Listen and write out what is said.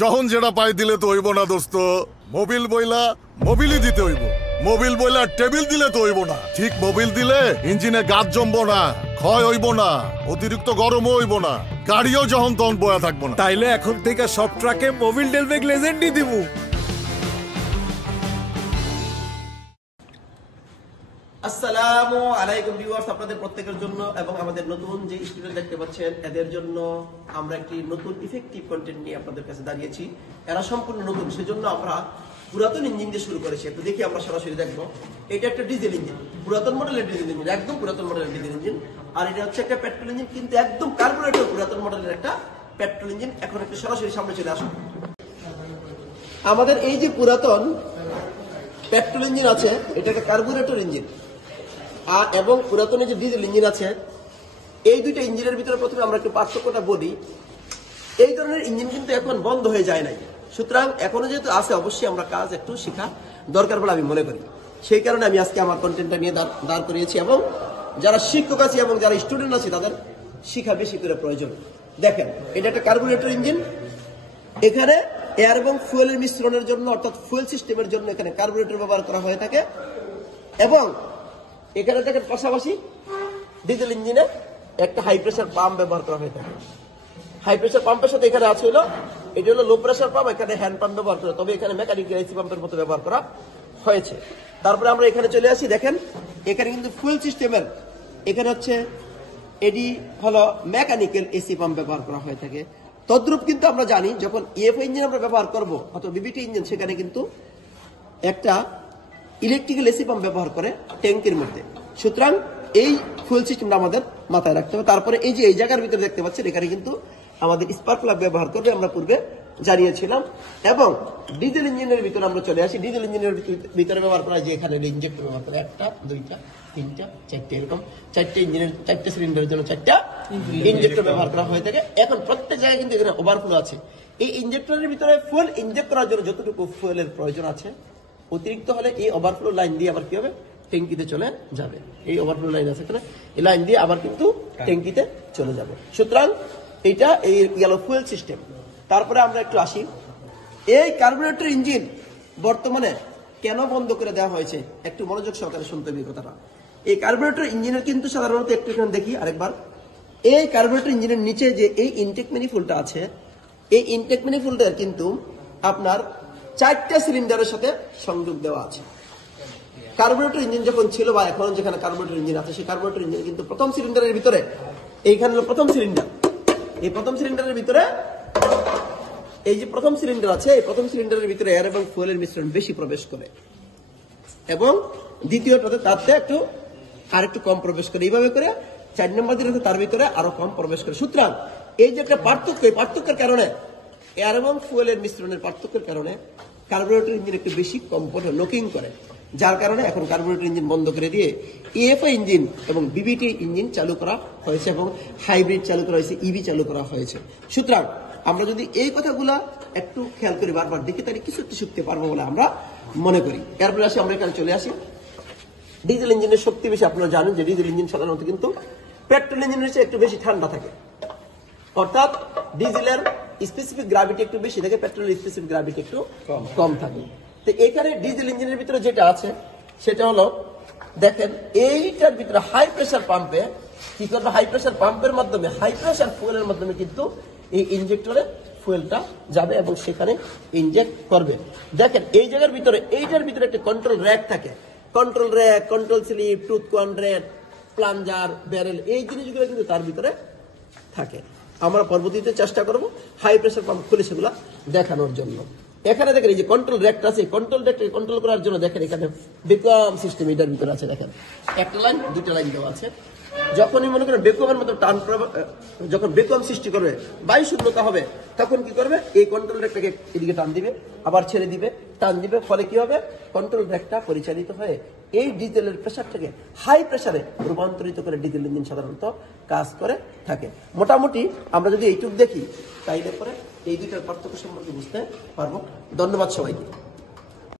যখন যেটা পাই দিলে তো হইব না দোস্ত। মোবিল বইলা মোবিলই দিতে হইব। মোবিল বইলা টেবিল দিলে তো হইব না। ঠিক মোবিল দিলে ইঞ্জিনে গাছ জমবো না, ক্ষয় হইব না, অতিরিক্ত গরমও হইব না, গাড়িও যখন তখন বয়া থাকবো না। তাইলে এখন থেকে সব ট্রাকে মোবিল ডেলবেক লেজেন্ডই দিমু। আসসালামু আলাইকুম ভিউয়ার্স, আপনাদের প্রত্যেকের জন্য এবং আমাদের নতুন যে স্টুডেন্ট দেখতে পাচ্ছেন এদের জন্য আমরা একটি নতুন ইফেক্টিভ কন্টেন্ট নিয়ে আপনাদের কাছে দাঁড়িয়েছি। এরা সম্পূর্ণ নতুন, সেজন্য আমরা পুরাতন ইঞ্জিন দিয়ে শুরু করেছি। একটু দেখি, আমরা সরাসরি দেখবো। এটা একটা ডিজেল ইঞ্জিন, পুরাতন মডেলের ডিজেল ইঞ্জিন, একদম পুরাতন মডেলের ডিজেল ইঞ্জিন। আর এটা হচ্ছে একটা পেট্রোল ইঞ্জিন, কিন্তু একদম কার্বোরেটর পুরাতন মডেলের একটা পেট্রোল ইঞ্জিন। এখন একটু সরাসরি সামনে চলে আসুন। আমাদের এই যে পুরাতন পেট্রোল ইঞ্জিন আছে, এটা একটা কার্বোরেটর ইঞ্জিন, আর এবং পুরাতন যে ডিজেল ইঞ্জিন আছে, এই দুইটা ইঞ্জিনের ভিতরে প্রথমে আমরা একটু পার্থক্যটা বলি। এই ধরনের ইঞ্জিন কিন্তু এখন বন্ধ হয়ে যায় নাই, সুতরাং এখনো যেহেতু আছে, অবশ্যই আমরা কাজ একটু শেখা দরকার বলে আমি মনে করি। সেই কারণে আমি আজকে আমার কন্টেন্টটা নিয়ে দাঁড় করিয়েছি, এবং যারা শিক্ষক আছে এবং যারা স্টুডেন্ট আছে তাদের শিক্ষা বেশি করে প্রয়োজন। দেখেন, এটা একটা কার্বোরেটর ইঞ্জিন। এখানে এয়ার এবং ফুয়েলের মিশ্রণের জন্য, অর্থাৎ ফুয়েল সিস্টেমের জন্য এখানে কার্বোরেটর ব্যবহার করা হয়ে থাকে। এবং এখানে দেখেন পাশাপাশি ডিজেল ইঞ্জিনে একটা হাই প্রেসার পাম্প ব্যবহার করা হয়ে থাকে। হাই প্রেসার পাম্পের সাথে এখানে আছে হলো, এটা হলো লো প্রেসার পাম্প, এখানে হ্যান্ড পাম্প ব্যবহার করে, তবে এখানে মেকানিক্যাল এসি পাম্পের মতো ব্যবহার করা হয়েছে। তারপরে আমরা এখানে চলে আসি, দেখেন এখানে কিন্তু ফুয়েল সিস্টেমের, এখানে হচ্ছে এডি হলো মেকানিক্যাল এসি পাম্প ব্যবহার করা হয়ে থাকে। তদ্রূপ কিন্তু আমরা জানি যখন ইএফ ইঞ্জিন আমরা ব্যবহার করব অথবা বিবিটি ইঞ্জিন, সেখানে কিন্তু একটা ইলেকট্রিক্যাল এসি পাম্প ব্যবহার করে ট্যাঙ্কের মধ্যে। সুতরাং এই ফুয়েল সিস্টেমটা আমাদের মাথায় রাখতে হবে। তারপরে এই যে এই জায়গার ভিতরে দেখতে পাচ্ছেন, এখানে কিন্তু আমাদের স্পার্ক প্লাগ ব্যবহার করবে, আমরা পূর্বে জানিয়েছিলাম। এবং ডিজেল ইঞ্জিনের ভিতরে আমরা চলে আসি। ডিজেল ইঞ্জিনের ভিতরে ব্যবহার করা যে এখানে ইঞ্জেক্টর ব্যবহার করে, একটা, দুইটা, তিনটা, চারটে, এরকম চারটে ইঞ্জিনের, চারটে সিলিন্ডারের জন্য চারটা ইঞ্জেক্টর ব্যবহার করা হয়ে থাকে। এখন প্রত্যেক জায়গায় কিন্তু এখানে ওভারফ্লো আছে। এই ইঞ্জেক্টরের ভিতরে ফুয়েল ইনজেক্ট করার জন্য যতটুকু ফুয়েলের প্রয়োজন আছে, অতিরিক্ত হলে এই ওভারফ্লো লাইন দিয়ে আবার কি হবে, ট্যাঙ্কিতে চলে যাবে। এই ওভারফ্লো লাইন আছে এখানে, এই লাইন দিয়ে আবার কিন্তু ট্যাঙ্কিতে চলে যাবে। সুতরাং এটা এই গেল ফুয়েল সিস্টেম। তারপরে আমরা একটু আসি, এই কার্বোরেটর ইঞ্জিন বর্তমানে কেন বন্ধ করে দেওয়া হয়েছে, একটু মনোযোগ সহকারে শুনতে হবে কথাটা। এই কার্বোরেটর ইঞ্জিনের কিন্তু সাধারণত একটু এখানে দেখি আরেকবার, এই কার্বোরেটর ইঞ্জিনের নিচে যে এই ইনটেক ম্যানিফোল্ডটা আছে, এই ইনটেক ম্যানিফোল্ডের কিন্তু আপনার 4টা সিলিন্ডারের সাথে সংযোগ দেওয়া আছে। কার্বোরেটর ইঞ্জিন যখন ছিল বা এখন যেখানে কার্বোরেটর ইঞ্জিন আছে, সেই কার্বোরেটর ইঞ্জিন কিন্তু প্রথম সিলিন্ডারের ভিতরে, এইখানে হলো প্রথম সিলিন্ডার, এই প্রথম সিলিন্ডারের ভিতরে এই যে প্রথম সিলিন্ডার আছে, এই প্রথম সিলিন্ডারের ভিতরে এয়ার এবং ফুয়েলের মিশ্রণ বেশি প্রবেশ করে, এবং দ্বিতীয়টাতে তাতে আরেকটু কম প্রবেশ করে। এইভাবে করে 4 নম্বর দিন তার ভিতরে আরো কম প্রবেশ করে। সুতরাং এই যে একটা পার্থক্য, এই পার্থক্যের কারণে, এয়ার এবং ফুয়েলের মিশ্রণের পার্থক্যের কারণে কার্বোরেটর ইঞ্জিন একটু বেশি কম্পোর্ট নকিং করে, যার কারণে এখন কার্বোরেটর ইঞ্জিন বন্ধ করে দিয়ে ইএফআই ইঞ্জিন এবং বিবিটি ইঞ্জিন চালু করা হয়েছে, এবং হাইব্রিড চালু করা হয়েছে, ইভি চালু করা হয়েছে। সুতরাং আমরা যদি এই কথাগুলা একটু খেয়াল করি, বারবার দেখি, তাহলে কিছু একটু শিখতে পারবো বলে আমরা মনে করি। এরপরে আসি, আমরা এখানে চলে আসি। ডিজেল ইঞ্জিনের শক্তি বেশি, আপনারা জানেন যে ডিজেল ইঞ্জিন সাধারণত কিন্তু পেট্রোল ইঞ্জিনের চেয়ে একটু বেশি ঠান্ডা থাকে, অর্থাৎ ডিজেলের স্পেসিফিক গ্রাভিটি একটু বেশি থাকে, পেট্রোলের স্পেসিফিক গ্রাভিটি একটু কম থাকে। তো এখানে ডিজেল ইঞ্জিনের ভিতরে যেটা আছে সেটা হলো, দেখেন এইটার ভিতরে হাই প্রেসার পাম্পে কি করবে, হাই প্রেসার পাম্পের মাধ্যমে, হাই প্রেসার ফুয়েলের মাধ্যমে কিন্তু এই ইনজেক্টরে ফুয়েলটা যাবে এবং সেখানে ইনজেক্ট করবে। দেখেন এই জায়গার ভিতরে, এইটার ভিতরে একটা কন্ট্রোল র্যাক থাকে, control rack, control slip, tooth quadrant, plunger, barrel, এই জিনিসগুলো কিন্তু তার ভিতরে থাকে। আমরা পরবর্তীতে চেষ্টা করবো হাই প্রেসার পাম্প খুলে সেগুলো দেখানোর জন্য। এখানে দেখেন এই যে কন্ট্রোল র্যাকটা আছে, কন্ট্রোল র্যাকটাকে কন্ট্রোল করার জন্য দেখেন এখানে বেকওয়াম সিস্টেম এটার ভিতরে আছে। দেখেন একটা লাইন, দুইটা লাইন দেওয়া আছে। যখনই মনে করেন বেকওয়ামের মতো টান, যখন বেকওয়াম সৃষ্টি করবে, বায়ু শূন্যতা হবে, তখন কি করবে, এই কন্ট্রোল র্যাকটাকে এদিকে টান দিবে, আবার ছেড়ে দিবে, টান দিবে, ফলে কি হবে, কন্ট্রোল র্যাকটা পরিচালিত হয়ে এই ডিজেলের প্রেসারটাকে হাই প্রেসারে রূপান্তরিত করে ডিজেল ইঞ্জিন সাধারণত কাজ করে থাকে। মোটামুটি আমরা যদি এইটুকু দেখি, তাইলে পরে এই দুইটার পার্থক্য সম্পর্কে বুঝতে পারবো। ধন্যবাদ সবাইকে।